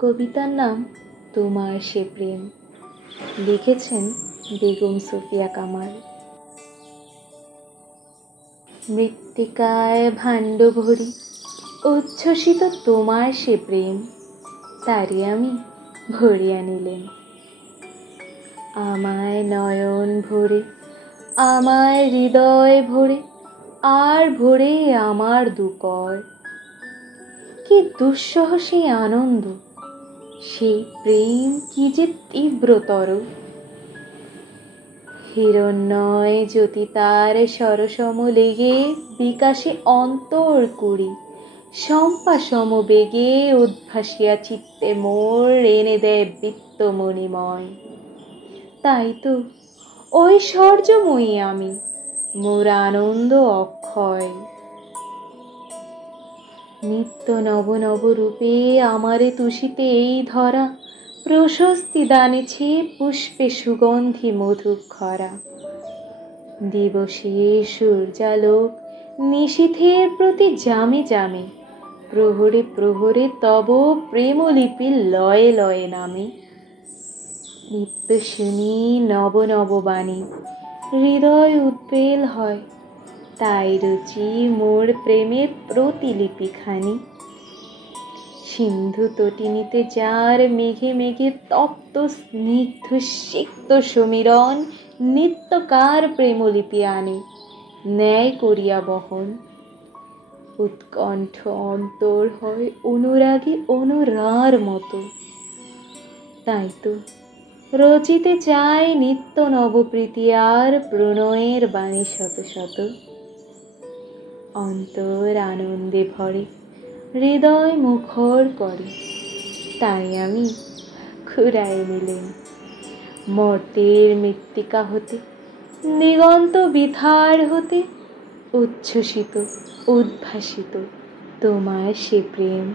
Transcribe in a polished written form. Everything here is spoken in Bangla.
কবিতার নাম তোমার সে প্রেম, লিখেছেন বেগম সুফিয়া কামাল। মৃত্তিকায় ভাণ্ড ভরি উচ্ছ্বসিত তোমার সে প্রেম, তারি আমি ভরিয়া নিলেন। আমায় নয়ন ভরে, আমায় হৃদয় ভরে, আর ভরে আমার দুকর। কি দুঃসহ সেই আনন্দ, সেই প্রেম কি যে তীব্রতর। হিরণ্ময় জ্যোতি তার সরসম লেগে বিকাশে অন্তর করি, শম্পা সম বেগে উদ্ভাসিয়া চিত্তে মোর এনে দেয় বৃত্তমণিময়। তাই তো ঐশ্বর্যময়ী আমি, মোর আনন্দ অক্ষয়। নিত্য নব নব রূপে আমারে তুষিতে এই ধরা, প্রশস্তি দানেছে পুষ্পে সুগন্ধি মধুক্ষরা। দিবসে সূর্যালোক, নিশীথের প্রতি জামে জামে, প্রহরে প্রহরে তব প্রেমলিপি লয়ে লয়ে নামে। নিত্য শুনি নব নব বাণী, হৃদয় উদ্বেল হয়, তাই রুচি মোর প্রেমের প্রতিলিপিখানি। সিন্ধু তটিনীতে যার মেঘে মেঘে তপ্ত স্নিগ্ধ সিক্ত সমীরণ, নিত্যকার প্রেমলিপি আনে, ন্যায় করিয়া বহন। উৎকণ্ঠ অন্তর হয় অনুরাগী অনুরার মতো। তাই তো রচিতে চায় নিত্য নবপ্রীতি আর প্রণয়ের বাণী শত শত। অন্তর আনন্দে ভরে, হৃদয় মুখর করে, তাই আমি খুড়ায় নিলেন। মর্তের মৃত্তিকা হতে, দিগন্ত বিথার হতে, উচ্ছ্বসিত উদ্ভাসিত তোমার সে প্রেম।